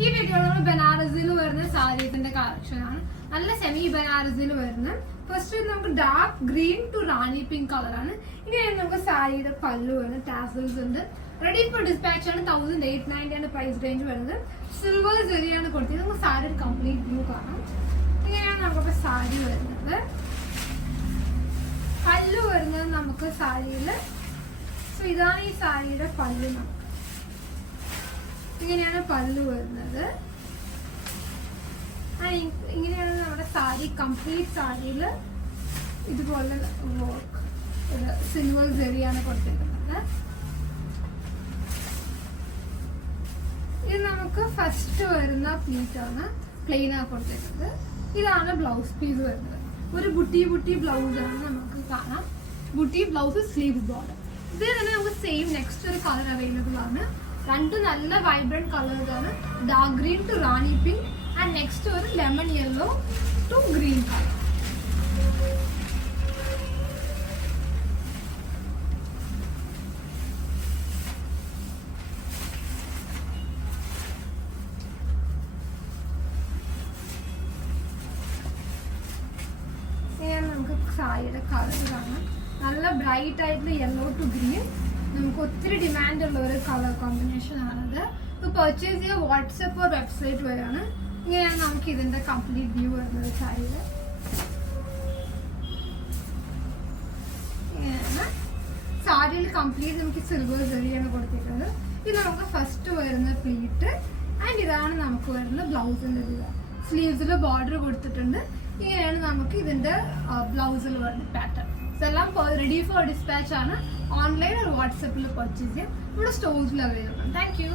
ഈ വീഡിയോ നമ്മൾ ബനാറസിൽ വരുന്ന സാരീസിന്റെ കളക്ഷൻ ആണ്. നല്ല സെമി ബനാറസിൽ വരുന്ന ഫസ്റ്റ് നമുക്ക് dark green to Rani pink കളറാണ്. ഇങ്ങനെയാണ് നമുക്ക് സാരിയുടെ പല്ലു വരുന്നത്. ടാസൽസ് ഉണ്ട്. റെഡി ഫോർ ഡിസ്പാച്ച് ആണ്. 1890 ആണ് പ്രൈസ് റേഞ്ച് വരുന്നത്. സിൽവർ ജെറിയാണ് കൊടുത്തത്. നമുക്ക് സാരി കംപ്ലീറ്റ് വ്യൂ കാണാം. ഇങ്ങനെയാണ് നമുക്ക് സാരി വരുന്നത്. പല്ലു വരുന്നത് നമുക്ക് സാരിയില് ഇതാണ് ഈ സാരിയുടെ പല്ലു. നമുക്ക് ഇങ്ങനെയാണ് പല്ലു വരുന്നത്. ഇങ്ങനെയാണ് നമ്മുടെ സാരി കംപ്ലീറ്റ് സാരിയിൽ ഇതുപോലെ വർക്ക് സിൽവർ ജെറിയാണ് കൊടുത്തിരിക്കുന്നത്. ഇത് നമുക്ക് ഫസ്റ്റ് വരുന്ന പ്ലീറ്റാണ്. പ്ലെയിൻ ആണ് കൊടുത്തിരിക്കുന്നത്. ഇതാണ് ബ്ലൗസ് പീസ് വരുന്നത്. ഒരു ബുട്ടി ബ്ലൗസ് ആണ് നമുക്ക് കാണാം. ബുട്ടി ബ്ലൗസ് സ്ലീവ്സ് ബോർഡർ. ഇത് തന്നെ നമുക്ക് സെയിം നെക്സ്റ്റ് ഒരു കളർ അവൈലബിൾ ആണ്. രണ്ട് നല്ല വൈബ്രന്റ് കളേഴ്സ് ആണ്. Dark green to Rani pink and next ഒരു lemon yellow to green colour. നമുക്ക് സാരിയുടെ കളർ കാണാം. നല്ല ബ്രൈറ്റ് ആയിട്ടുള്ള യെല്ലോ ടു ഗ്രീൻ. നമുക്ക് ഒത്തിരി ഡിമാൻഡ് ഉള്ള ഒരു കളർ കോമ്പിനേഷൻ ആണത്. ഇപ്പോൾ പർച്ചേസ് ചെയ്യുക വാട്സപ്പ് വെബ്സൈറ്റ് വരെയാണ്. ഇങ്ങനെയാണ് നമുക്ക് ഇതിന്റെ കംപ്ലീറ്റ് വ്യൂ വരുന്നത്. സാരിയിൽ ഇങ്ങനെയാണ് സാരിയിൽ കംപ്ലീറ്റ് നമുക്ക് സിൽവർ ജെറിയാണ് കൊടുത്തിട്ടുള്ളത്. ഇത് നമുക്ക് ഫസ്റ്റ് വരുന്ന പ്ലീറ്റ് ആൻഡ് ഇതാണ് നമുക്ക് വരുന്ന ബ്ലൗസിന്റെ ഇത്. സ്ലീവ്സിൽ ബോർഡർ കൊടുത്തിട്ടുണ്ട്. ഇങ്ങനെയാണ് നമുക്ക് ഇതിന്റെ ബ്ലൗസിൽ വരുന്ന പാറ്റേൺ. ഇതെല്ലാം റെഡി ഫോർ ഡിസ്പാച്ച് ആണ്. ഓൺലൈൻ ഒരു വാട്സപ്പിൽ പർച്ചേസ് ചെയ്യാം. ഇവിടെ സ്റ്റോഴ്സിൽ അവൈലബിൾ ആണ്. Thank you.